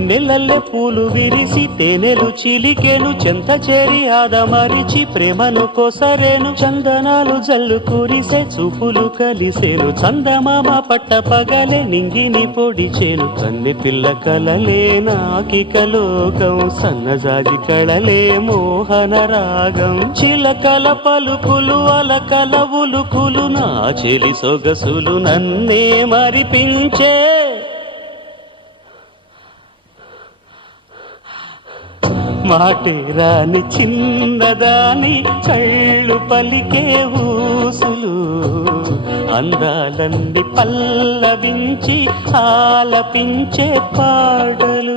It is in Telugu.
నెలల్లె పూలు విరిసి తేనెలు చిలికేను చెంత చేరి ఆదమరిచి ప్రేమను కోసరేను చందనాలు జల్లు కురిసే చూపులు కలిసేను చందమామ పట్ట పగలే నింగిని పొడిచేను కన్నె పిల్ల కలలే నాకిక లోకం సన్నజాజి కళలే మోహన రాగం చిలకల పలుకులు అలకల ఉలుకులు నా చెలి సొగసులు నన్నే మరిపించే మాటే రాని చిన్నదాని కళ్ళు పలికే ఊసులు అందాలన్నీ పల్లవించి ఆలపించే పాటలు